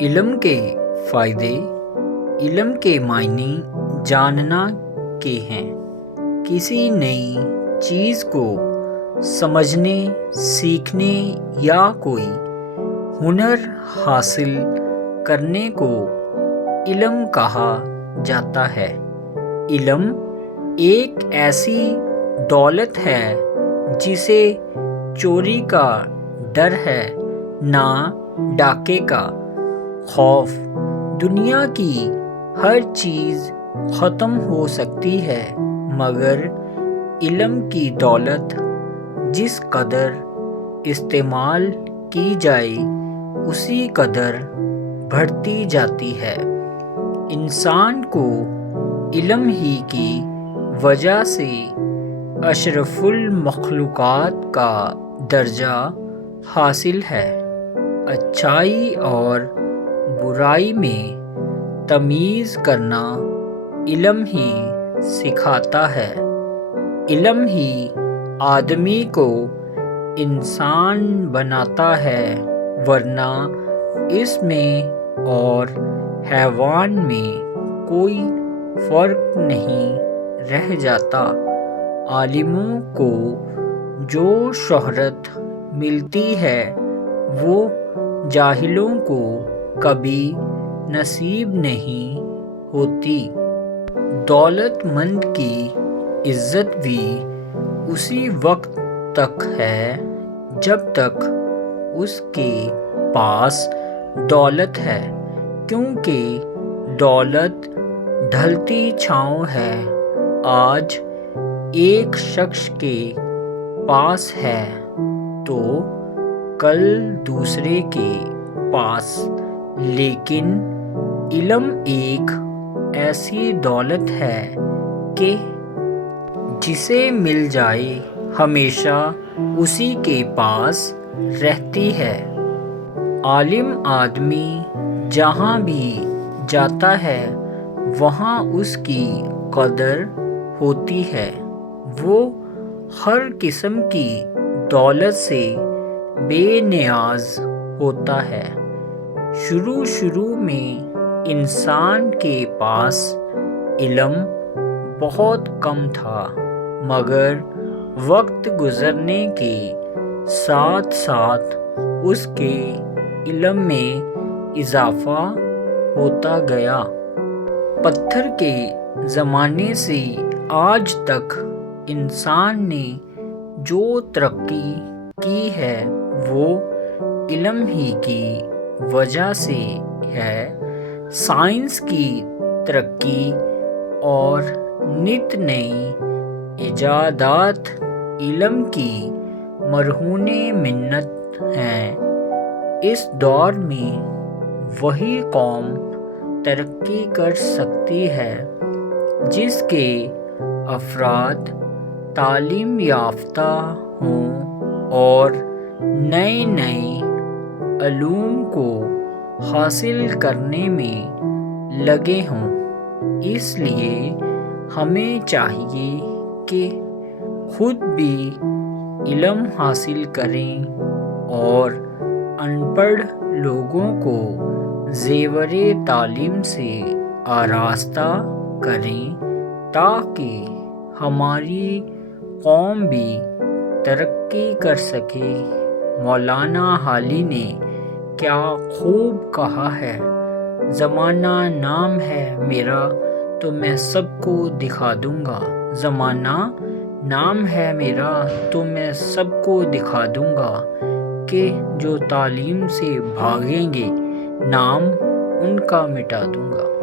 علم کے فائدے۔ علم کے معنی جاننا کے ہیں۔ کسی نئی چیز کو سمجھنے، سیکھنے یا کوئی ہنر حاصل کرنے کو علم کہا جاتا ہے۔ علم ایک ایسی دولت ہے جسے چوری کا ڈر ہے، نہ ڈاکے کا خوف۔ دنیا کی ہر چیز ختم ہو سکتی ہے مگر علم کی دولت جس قدر استعمال کی جائے اسی قدر بڑھتی جاتی ہے۔ انسان کو علم ہی کی وجہ سے اشرف المخلوقات کا درجہ حاصل ہے۔ اچھائی اور برائی میں تمیز کرنا علم ہی سکھاتا ہے۔ علم ہی آدمی کو انسان بناتا ہے، ورنہ اس میں اور حیوان میں کوئی فرق نہیں رہ جاتا۔ عالموں کو جو شہرت ملتی ہے وہ جاہلوں کو کبھی نصیب نہیں ہوتی۔ دولت مند کی عزت بھی اسی وقت تک ہے جب تک اس کے پاس دولت ہے، کیونکہ دولت ڈھلتی چھاؤں ہے۔ آج ایک شخص کے پاس ہے تو کل دوسرے کے پاس، لیکن علم ایک ایسی دولت ہے کہ جسے مل جائے ہمیشہ اسی کے پاس رہتی ہے۔ عالم آدمی جہاں بھی جاتا ہے وہاں اس کی قدر ہوتی ہے۔ وہ ہر قسم کی دولت سے بے نیاز ہوتا ہے۔ شروع میں انسان کے پاس علم بہت کم تھا، مگر وقت گزرنے کے ساتھ ساتھ اس کے علم میں اضافہ ہوتا گیا۔ پتھر کے زمانے سے آج تک انسان نے جو ترقی کی ہے وہ علم ہی کی وجہ سے ہے۔ سائنس کی ترقی اور نت نئی ایجادات علم کی مرہون منت ہیں۔ اس دور میں وہی قوم ترقی کر سکتی ہے جس کے افراد تعلیم یافتہ ہوں اور نئے علوم کو حاصل کرنے میں لگے ہوں۔ اس لیے ہمیں چاہیے کہ خود بھی علم حاصل کریں اور ان پڑھ لوگوں کو زیور تعلیم سے آراستہ کریں تاکہ ہماری قوم بھی ترقی کر سکے۔ مولانا حالی نے کیا خوب کہا ہے، زمانہ نام ہے میرا تو میں سب کو دکھا دوں گا۔ زمانہ نام ہے میرا تو میں سب کو دکھا دوں گا کہ جو تعلیم سے بھاگیں گے نام ان کا مٹا دوں گا۔